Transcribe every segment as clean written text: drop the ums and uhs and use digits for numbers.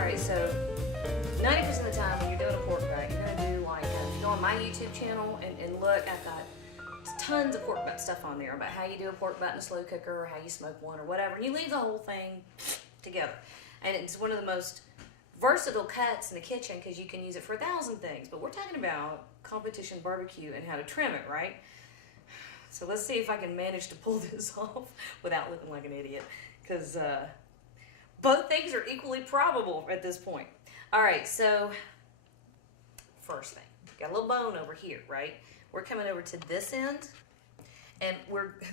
Alright, so 90% of the time when you're doing a pork butt, you're going to do like, if you go on my YouTube channel and look, I've got tons of pork butt stuff on there about how you do a pork butt in a slow cooker or how you smoke one or whatever. And you leave the whole thing together. And it's one of the most versatile cuts in the kitchen because you can use it for 1,000 things. But we're talking about competition barbecue and how to trim it, right? So let's see if I can manage to pull this off without looking like an idiot. Because both things are equally probable at this point. All right, so first thing, got a little bone over here, right? We're coming over to this end, and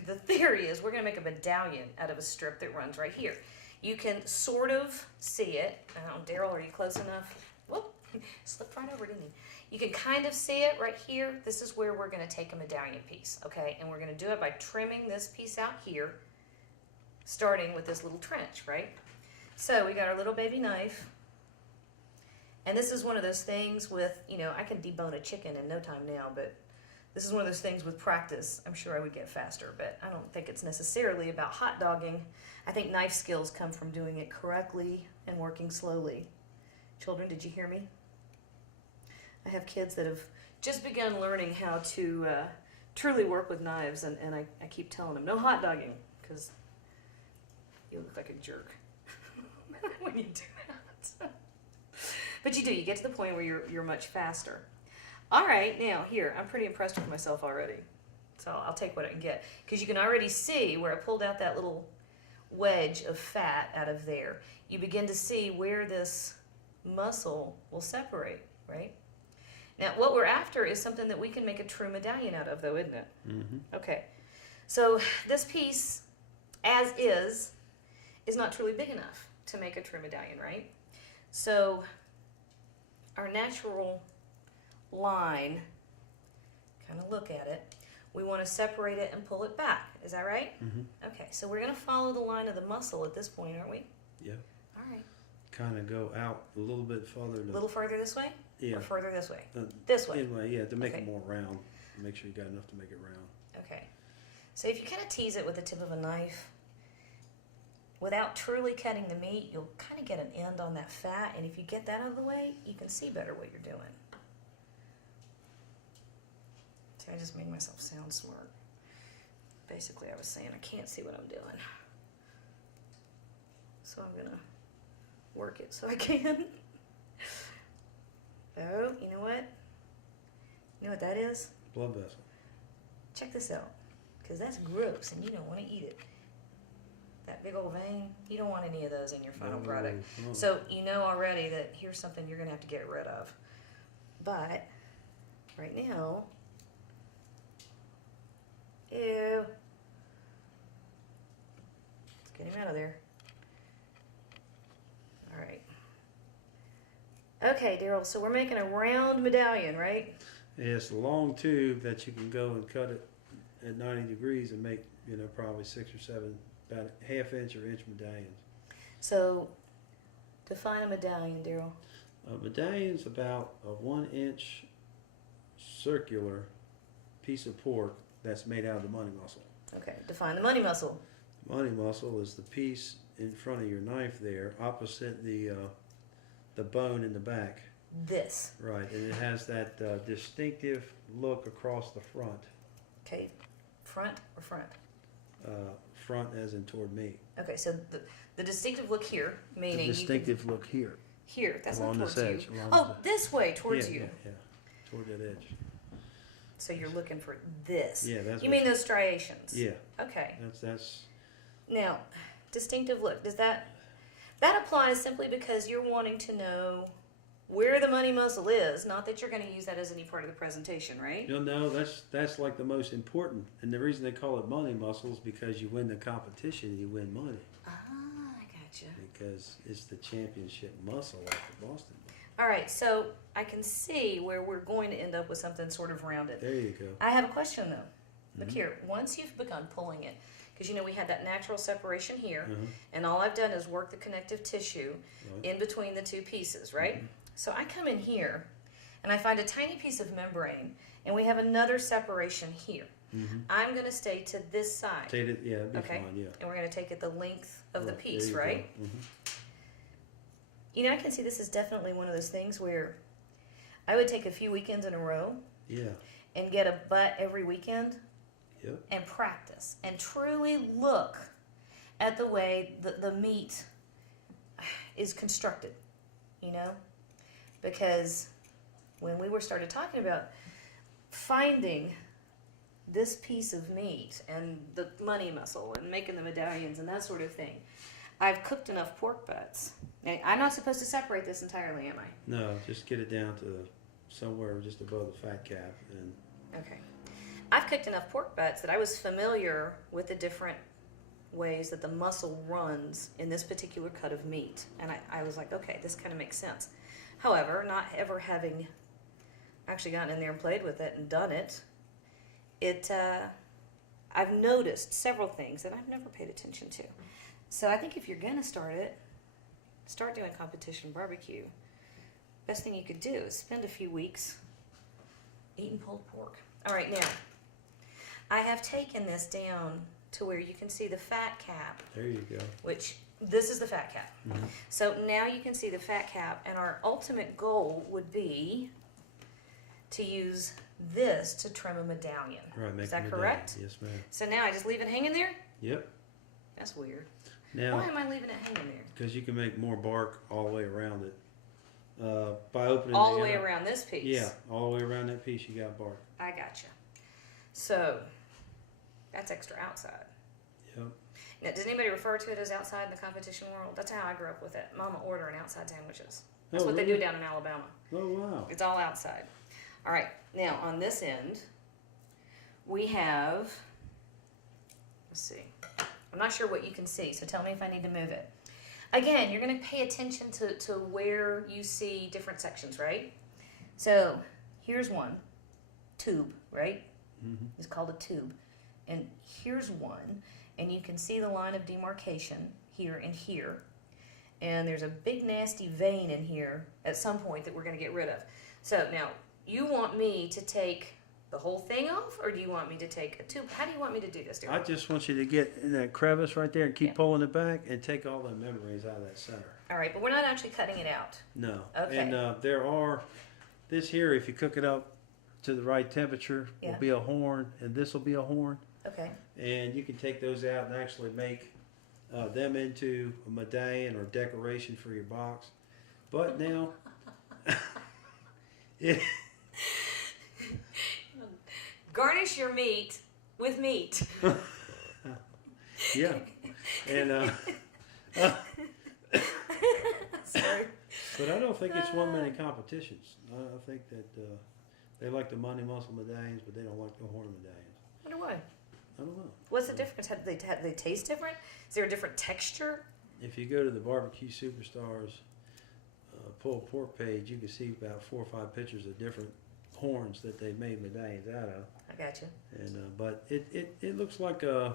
the theory is we're gonna make a medallion out of a strip that runs right here. You can sort of see it. Daryl, are you close enough? Whoop, slipped right over, didn't he? You can kind of see it right here. This is where we're gonna take a medallion piece, okay? And we're gonna do it by trimming this piece out here, starting with this little trench, right? So we got our little baby knife. And this is one of those things with, I can debone a chicken in no time now, but this is one of those things with practice. I'm sure I would get faster, but I don't think it's necessarily about hot dogging. I think knife skills come from doing it correctly and working slowly. Children, did you hear me? I have kids that have just begun learning how to truly work with knives, and I keep telling them, no hot dogging, because you look like a jerk when you do that. But you do, you get to the point where you're much faster. All right, now here, I'm pretty impressed with myself already. So I'll take what I can get. Because you can already see where I pulled out that little wedge of fat out of there. You begin to see where this muscle will separate, right? Now, what we're after is something that we can make a true medallion out of, though, isn't it? Mm-hmm. Okay. So this piece, as is not truly big enough to make a true medallion, right? So our natural line, kind of look at it, we want to separate it and pull it back. Is that right? Mm-hmm. Okay, so we're going to follow the line of the muscle at this point, aren't we? Yeah. All right. Kind of go out a little bit further. A little further this way? Yeah. Or further this way? This way? Anyway, yeah, to make Okay. it more round. Make sure you got enough to make it round. Okay. So if you kind of tease it with the tip of a knife, without truly cutting the meat, you'll kind of get an end on that fat, and if you get that out of the way, you can see better what you're doing. See, I just made myself sound smart. Basically, I was saying I can't see what I'm doing. So I'm going to work it so I can. Oh, you know what? You know what that is? Blood vessel. Check this out, because that's gross, and you don't want to eat it. That big old vein, you don't want any of those in your final product. No. So you know already that here's something you're going to have to get rid of. But right now, ew, let's get him out of there. All right. Okay, Daryl, so we're making a round medallion, right? Yeah, it's a long tube that you can go and cut it at 90 degrees and make, probably 6 or 7, about a ½ inch or inch medallions. So define a medallion, Daryl. A medallion's about a 1 inch circular piece of pork that's made out of the money muscle. Okay, define the money muscle. Money muscle is the piece in front of your knife there, opposite the bone in the back. This. Right, and it has that distinctive look across the front. Okay, front or front? Front as in toward me. Okay, so the distinctive look here, meaning The distinctive look here. Here, that's along not this towards edge, you. along Oh, this way towards you. Yeah, toward that edge. So you're looking for this. Yeah, that's. You mean those striations? Yeah. Okay. That's. Now, distinctive look. Does that applies simply because you're wanting to know where the money muscle is, not that you're going to use that as any part of the presentation, right? No, that's like the most important, and the reason they call it money muscle is because you win the competition, you win money. Ah, I gotcha. Because it's the championship muscle like the Boston. All right, so I can see where we're going to end up with something sort of rounded. There you go. I have a question though. Look here, once you've begun pulling it, because we had that natural separation here, and all I've done is work the connective tissue in between the two pieces, right? So I come in here, and I find a tiny piece of membrane, and we have another separation here. I'm going to stay to this side. Take it, yeah, it'd be Okay. fine, yeah. And we're going to take it the length of the Right, piece, there you right? go. You know, I can see this is definitely one of those things where I would take a few weekends in a row Yeah. and get a butt every weekend Yep. and practice and truly look at the way the meat is constructed, you know? Because when we started talking about finding this piece of meat and the money muscle and making the medallions and that sort of thing, I've cooked enough pork butts. Now, I'm not supposed to separate this entirely, am I? No, just get it down to somewhere just above the fat cap, and Okay. I've cooked enough pork butts that I was familiar with the different ways that the muscle runs in this particular cut of meat. And I was like, okay, this kind of makes sense. However, not ever having actually gotten in there and played with it and done it, I've noticed several things that I've never paid attention to. So I think if you're going to start doing competition barbecue, best thing you could do is spend a few weeks eating pulled pork. All right, now, I have taken this down to where you can see the fat cap, there you go. which this is the fat cap. Mhm. So now you can see the fat cap, and our ultimate goal would be to use this to trim a medallion. Right, make Is that them down. correct? Yes, ma'am. So now I just leave it hanging there? Yep. That's weird. Now, Why am I leaving it hanging there? because you can make more bark all the way around it. By opening All the way inner- around this piece? Yeah, all the way around that piece you got bark. I gotcha. So, that's extra outside. Yep. Now, does anybody refer to it as outside in the competition world? That's how I grew up with it. Mama ordering outside sandwiches. That's Oh, what they really? do down in Alabama. Oh, wow. It's all outside. All right. Now, on this end, we have, let's see. I'm not sure what you can see, so tell me if I need to move it. Again, you're going to pay attention to where you see different sections, right? So, here's one. Tube, right? Mm-hmm. It's called a tube. And here's one, and you can see the line of demarcation here and here. And there's a big nasty vein in here at some point that we're going to get rid of. So now, you want me to take the whole thing off, or do you want me to take a tube? How do you want me to do this, dear? I just want you to get in that crevice right there and keep Yeah. pulling it back and take all the memories out of that center. All right, but we're not actually cutting it out. No. Okay. And there are, this here, if you cook it up to the right temperature, Yeah. will be a horn, and this will be a horn. Okay. And you can take those out and actually make them into a medallion or decoration for your box. But now, it, Garnish your meat with meat. yeah. And Sorry. but I don't think it's one many competitions. I think that they like the money muscle medallions, but they don't like the horn medallions. Wonder why. I don't know. What's the difference? Have they taste different? Is there a different texture? If you go to the Barbecue Superstars pulled pork page, you can see about 4 or 5 pictures of different horns that they made medallions out of. I got you. And but it looks like a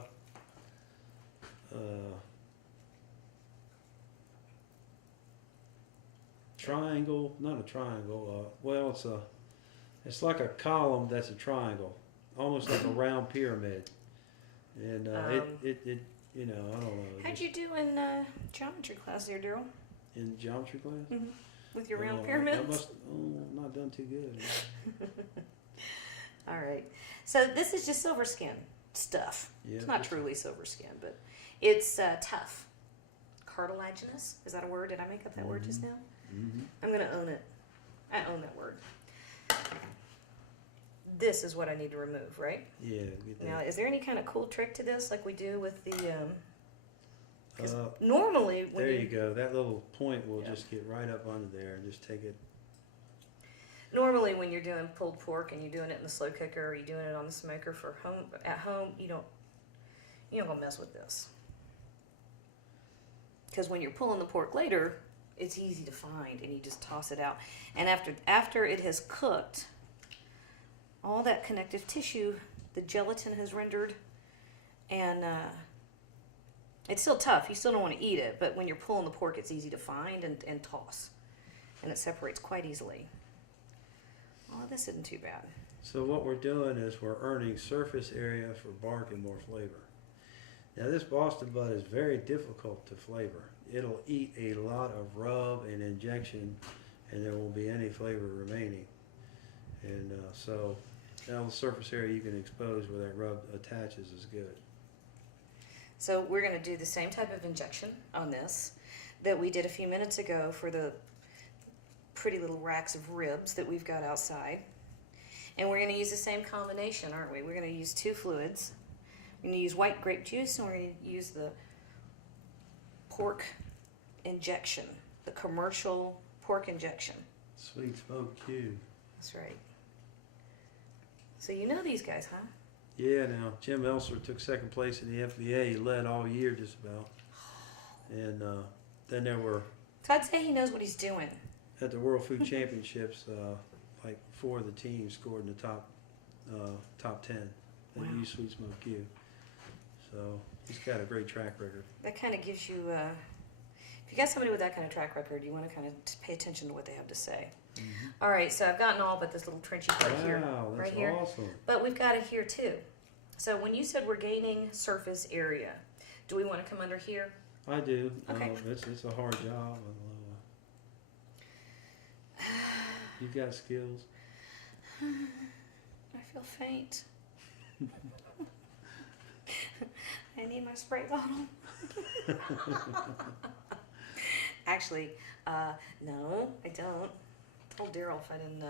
triangle, not a triangle. Well, it's like a column that's a triangle, almost like a round pyramid. And it you know, I don't know. How'd you do in geometry class there, Daryl? In geometry class? Mm-hmm. With your round I pyramids? must, not done too good. All right. So this is just silver skin stuff. Yeah, It's not just- truly silver skin, but it's tough. Cartilaginous. Is that a word? Did I make up that word just now? Mm-hmm. I'm going to own it. I own that word. This is what I need to remove, right? Yeah, get that. Now, is there any kind of cool trick to this like we do with the... 'cause Uh, normally when There you go. That little point will Yeah. just get right up under there and just take it. Normally, when you're doing pulled pork and you're doing it in the slow cooker or you're doing it on the smoker for home at home, you don't gonna mess with this because when you're pulling the pork later, it's easy to find and you just toss it out. And after it has cooked, all that connective tissue, the gelatin has rendered, and it's still tough. You still don't want to eat it, but when you're pulling the pork, it's easy to find and toss, and it separates quite easily. Oh, this isn't too bad. So what we're doing is we're earning surface area for bark and more flavor. Now this Boston butt is very difficult to flavor. It'll eat a lot of rub and injection, and there won't be any flavor remaining. And so now the surface area you can expose where that rub attaches is good. So we're going to do the same type of injection on this that we did a few minutes ago for the pretty little racks of ribs that we've got outside. And we're going to use the same combination, aren't we? We're going to use two fluids. We're going to use white grape juice, and we're going to use the pork injection, the commercial pork injection. Sweet smoked cube. That's right. So you know these guys, huh? Yeah, now Jim Elsler took second place in the FBA. He led all year just about. And then there were, So I'd say he knows what he's doing. at the World Food Championships, like 4 of the teams scored in the top 10 that Wow. used Sweet Smoke Q. So he's got a great track record. That kind of gives you, if you got somebody with that kind of track record, you want to kind of pay attention to what they have to say. Mm-hmm. All right, so I've gotten all but this little trenchy part here. Wow, that's right here. awesome. But we've got it here too. So when you said we're gaining surface area, do we want to come under here? I do. Okay. It's a hard job. You got skills. I feel faint. I need my spray bottle. Actually, no, I don't. I told Daryl if I didn't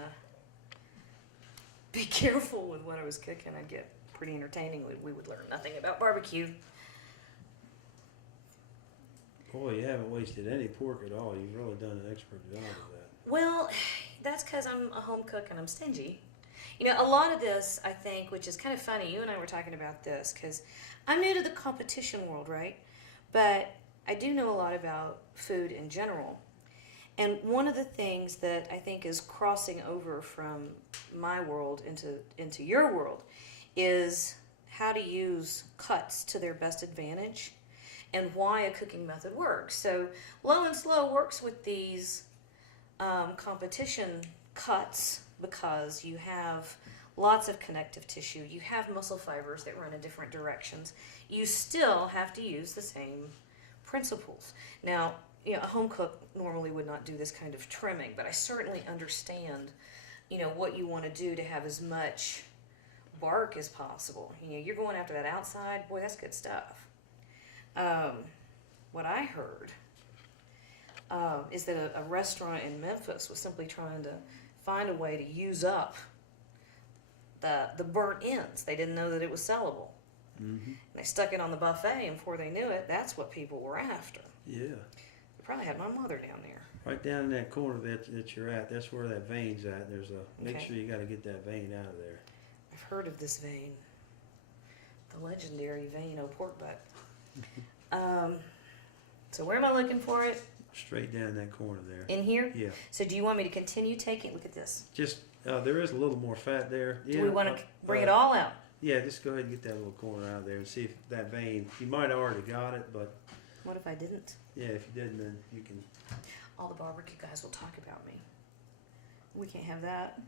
be careful with what I was cooking, I'd get pretty entertaining. We would learn nothing about barbecue. Boy, you haven't wasted any pork at all. You've really done an expert job of that. Well, that's because I'm a home cook and I'm stingy. You know, a lot of this, I think, which is kind of funny, you and I were talking about this, because I'm new to the competition world, right? But I do know a lot about food in general. And one of the things that I think is crossing over from my world into your world is how to use cuts to their best advantage and why a cooking method works. So Low and Slow works with these competition cuts because you have lots of connective tissue. You have muscle fibers that run in different directions. You still have to use the same principles. Now, you know, a home cook normally would not do this kind of trimming, but I certainly understand, you know, what you want to do to have as much bark as possible. You know, you're going after that outside, boy, that's good stuff. What I heard is that a restaurant in Memphis was simply trying to find a way to use up the burnt ends. They didn't know that it was sellable. Mm-hmm. And they stuck it on the buffet, and before they knew it, that's what people were after. Yeah. They probably had my mother down there. Right down in that corner that you're at, that's where that vein's at. There's a make Okay. sure you got to get that vein out of there. I've heard of this vein, the legendary vein o' pork butt. So where am I looking for it? Straight down that corner there. In here? Yeah. So do you want me to continue taking? Look at this. Just there is a little more fat there. Yeah. Do we want to bring it all out? Yeah, just go ahead and get that little corner out of there and see if that vein. You might have already got it, but What if I didn't? yeah, if you didn't, then you can. All the barbecue guys will talk about me. We can't have that.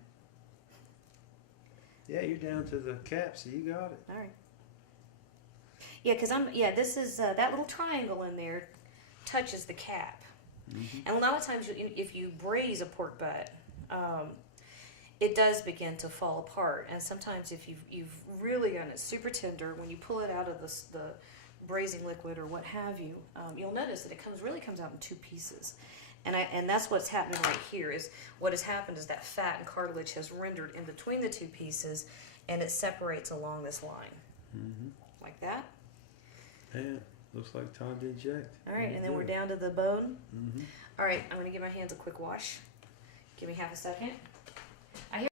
Yeah, you're down to the cap, so you got it. All right. Yeah, because this is, that little triangle in there touches the cap. Mm-hmm. And a lot of times, if you braise a pork butt, it does begin to fall apart. And sometimes, if you've really gotten it super tender, when you pull it out of the braising liquid or what have you, you'll notice that it really comes out in two pieces. And that's what's happening right here. Is what has happened is that fat and cartilage has rendered in between the two pieces, and it separates along this line, Mm-hmm. like that. Yeah, looks like time to inject. All right, and then we're down to the bone. Mm-hmm. All right, I'm going to give my hands a quick wash. Give me half a second. I hear